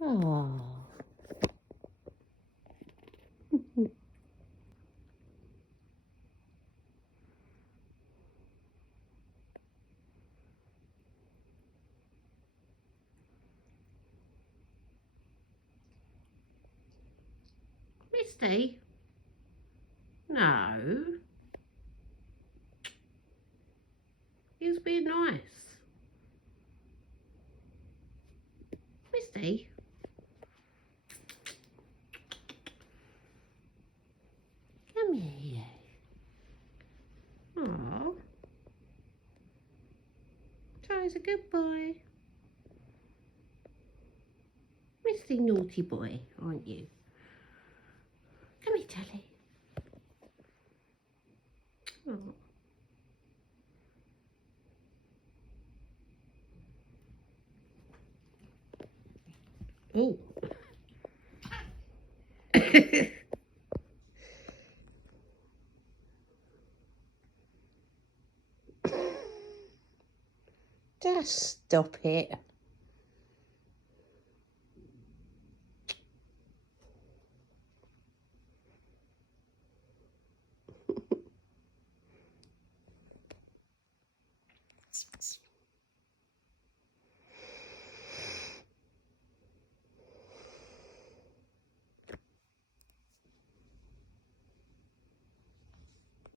Oh. Misty? No. He was being nice. Misty? Come here. Oh. Charlie's a good boy. Misty naughty boy, aren't you? Come here, Charlie. Oh. Oh. Just stop it.